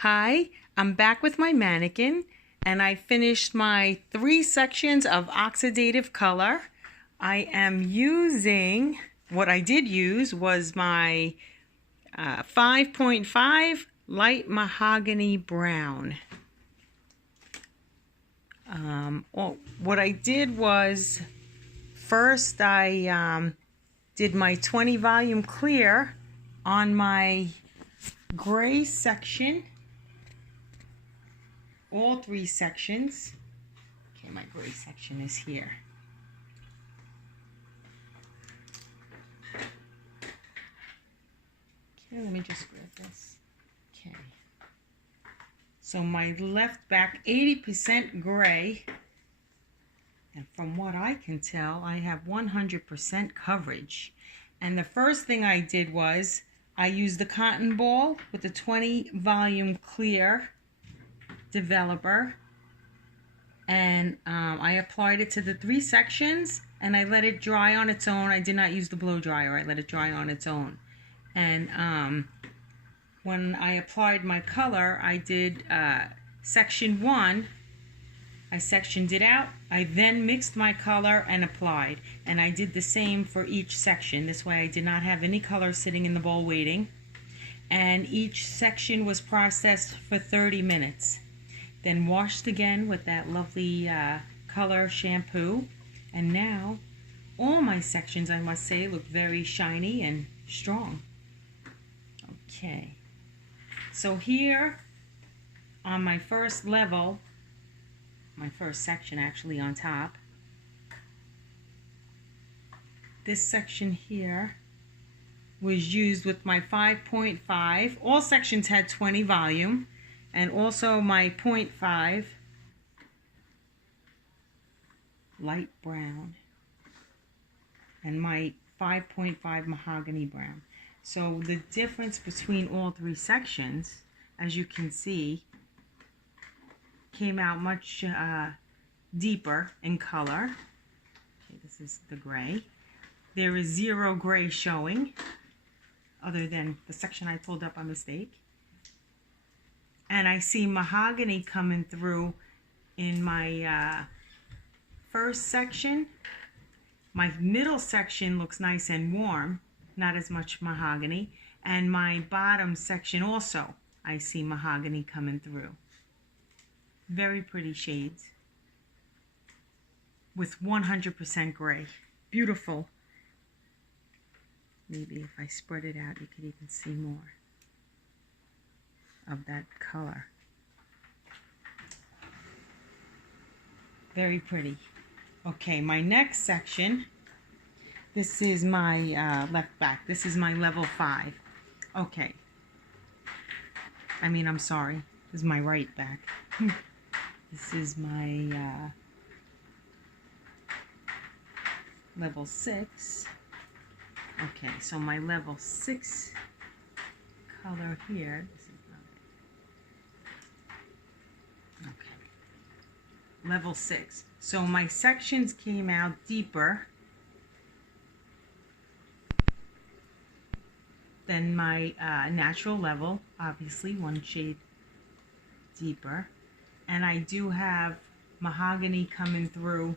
Hi, I'm back with my mannequin and I finished my 3 sections of oxidative color. I am using, what I did use was my 5.5 light mahogany brown. What I did was, first I did my 20 volume clear on my gray section. All 3 sections. Okay, my gray section is here. Okay, let me just grab this. Okay. So my left back 80% gray. And from what I can tell, I have 100% coverage. And the first thing I did was I used the cotton ball with the 20 volume clear developer, and I applied it to the 3 sections and I let it dry on its own. I did not use the blow dryer. I let it dry on its own. And when I applied my color, I did section 1. I sectioned it out. I then mixed my color and applied. And I did the same for each section. This way I did not have any color sitting in the bowl waiting. And each section was processed for 30 minutes. Then washed again with that lovely color shampoo. And now all my sections, I must say, look very shiny and strong. Okay. So here on my first level, my first section actually on top, this section here was used with my 5.5. All sections had 20 volume, and also my 0.5 light brown and my 5.5 mahogany brown. So the difference between all 3 sections, as you can see, came out much deeper in color. Okay, this is the gray. There is 0 gray showing, other than the section I pulled up by mistake. And I see mahogany coming through in my first section. My middle section looks nice and warm, not as much mahogany. And my bottom section also, I see mahogany coming through. Very pretty shades with 100% gray. Beautiful. Maybe if I spread it out, you could even see more of that color. Very pretty. Okay, my next section, this is my left back. This is my level 5. Okay. I'm sorry. This is my right back. This is my level 6. Okay, so my level 6 color here. This is okay. Level 6. So my sections came out deeper than my natural level, obviously 1 shade deeper. And I do have mahogany coming through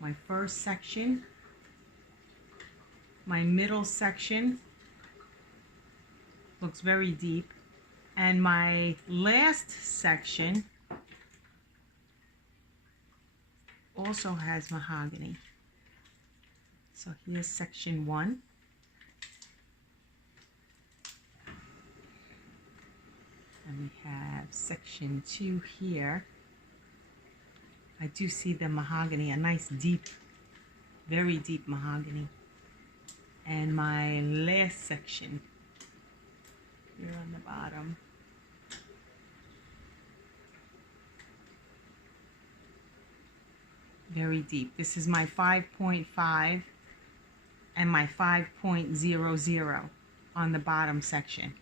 my first section. My middle section looks very deep. And my last section also has mahogany. So here's section 1. And we have section 2 here. I do see the mahogany, a nice deep, very deep mahogany. And my last section here on the bottom. Very deep. This is my 5.5 and my 5.00 on the bottom section.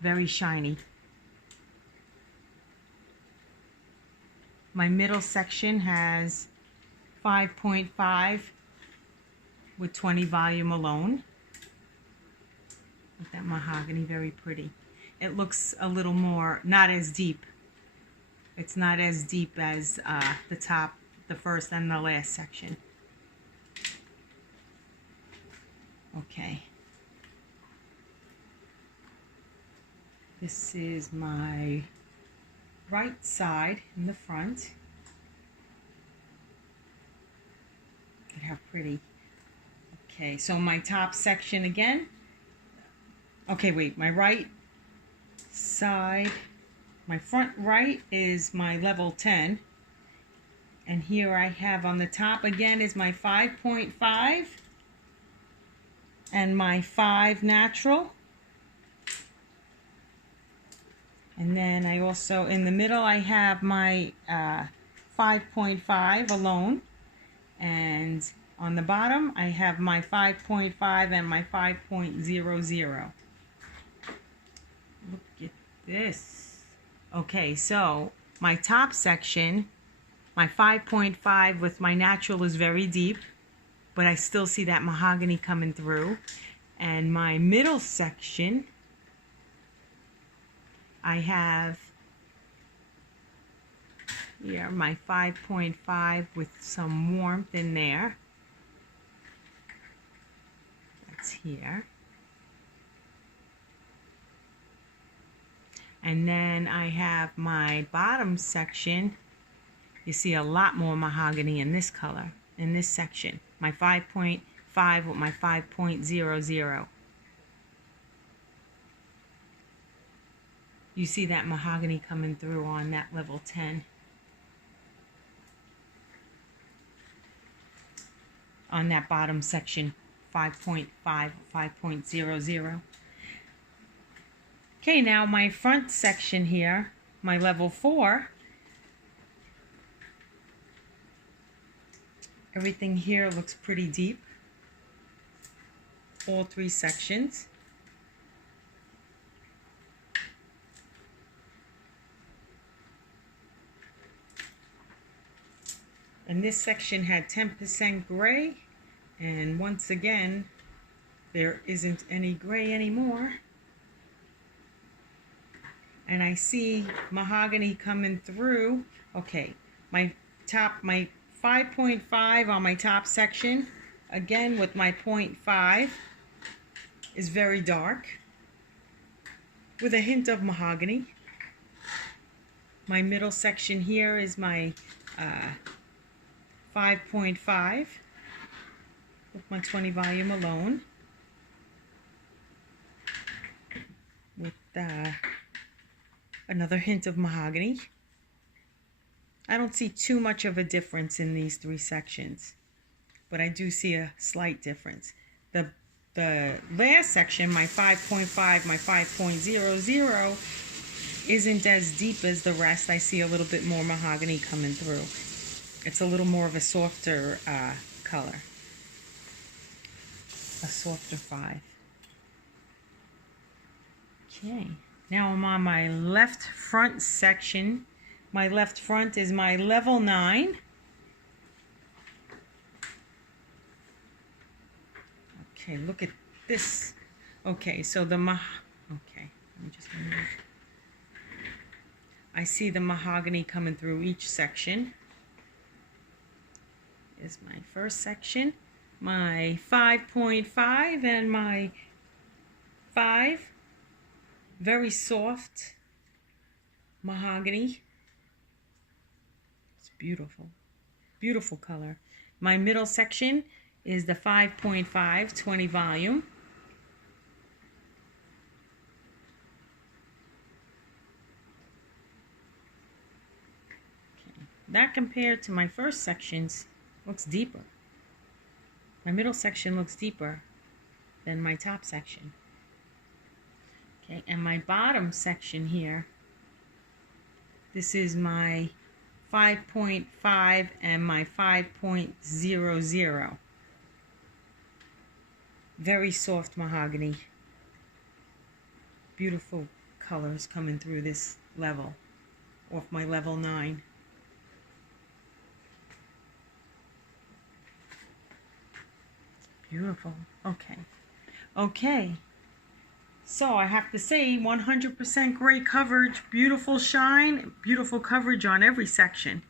Very shiny. My middle section has 5.5 with 20 volume alone. With that mahogany, very pretty. It looks a little more, not as deep. It's not as deep as the top, the first and the last section. Okay. This is my right side in the front. Look at how pretty. Okay, so my top section again. Okay, wait, my right side, my front right is my level 10. And here I have on the top again is my 5.5 and my 5 natural. And then I also, in the middle, I have my 5.5 alone. And on the bottom, I have my 5.5 and my 5.00. Look at this. Okay, so my top section, my 5.5 with my natural is very deep, but I still see that mahogany coming through. And my middle section, I have here my 5.5 with some warmth in there. That's here. And then I have my bottom section. You see a lot more mahogany in this color, in this section. My 5.5 with my 5.00. You see that mahogany coming through on that level 10. On that bottom section, 5.5, 5.00. Okay, now my front section here, my level 4. Everything here looks pretty deep. All 3 sections. And this section had 10% gray, and once again, there isn't any gray anymore. And I see mahogany coming through. Okay, my 5.5 on my top section, again with my 0.5, is very dark, with a hint of mahogany. My middle section here is my 5.5 with my 20 volume alone, with another hint of mahogany. I don't see too much of a difference in these 3 sections, but I do see a slight difference. The last section, my 5.5, my 5.00, isn't as deep as the rest. I see a little bit more mahogany coming through. It's a little more of a softer color. A softer 5. Okay, now I'm on my left front section. My left front is my level 9. Okay, look at this. Okay, so okay, let me just move. I see the mahogany coming through each section. Is my first section, my 5.5 and my 5, very soft mahogany. It's beautiful, beautiful color. My middle section is the 5.5, 20 volume. Okay. That compared to my first sections looks deeper. My middle section looks deeper than my top section. Okay, and my bottom section here, this is my 5.5 and my 5.00. Very soft mahogany. Beautiful colors coming through this level, off my level 9. Beautiful. Okay. Okay. So I have to say 100% gray coverage, beautiful shine, beautiful coverage on every section.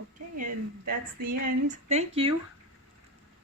Okay, and that's the end. Thank you.